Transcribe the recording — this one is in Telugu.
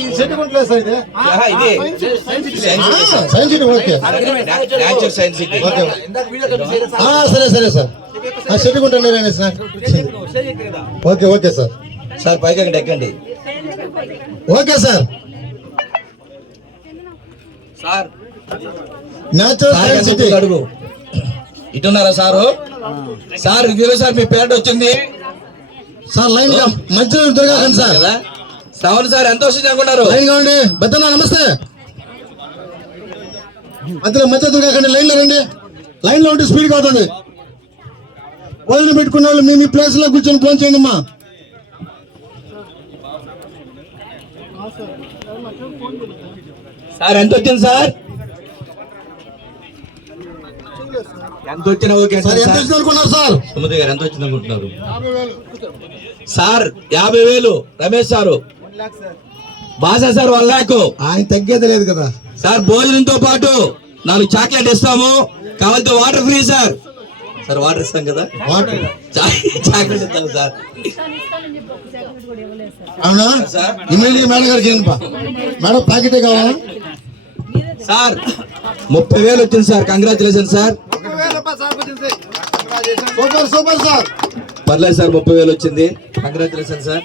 ఈ సెట్ కొట్టలేదు సార్ ఇది సైన్స్ సిటీ ఓకే సరే సరే సార్ ఆ సెట్ కొంటాను sir okay okay sir sir పైకి ఎక్కండి okay sir sir natural science city అడుగు ఇటున్నారా సారు సార్ ఇదిగో సార్ మీ పేట వచ్చింది సార్ లైన్ మధ్యలో దొరకండి సార్ కదా శ్రావణ్ సార్ ఎంత వచ్చింది అనుకున్నారు లైన్ కావండి పెద్దనా నమస్తే మధ్య దొరకండి లైన్ లో రండి లైన్ లో ఉంటే స్పీడ్ అవుతుంది భోజనం పెట్టుకున్న వాళ్ళు మీ ప్లేస్ లో కూర్చొని ఫోన్ చేయండి అమ్మా సార్ ఎంత వచ్చింది సార్ ఎంత వచ్చినా ఓకే సార్ ఎంత వచ్చింది అనుకున్నారు సార్ సుమతి గారు ఎంత వచ్చింది అనుకుంటున్నారు సార్ 50,000 రమేష్ సారు బాసా సార్ 1 lakh ఆయన తగ్గేది లేదు కదా సార్ భోజనంతో పాటు 4 చాక్లెట్ ఇస్తాము కావాలంటే water free sir sir water ఇస్తాం కదా చాక్లెట్ ఇస్తాం సార్ అవునా ఇమీడియట్ మేడం గారికి మేడం ప్యాకెటే కావాలా సార్ 30,000 వచ్చింది sir congratulation sir super super sir పర్లేదు సార్ 30,000 వచ్చింది కంగ్రాచులేషన్ సార్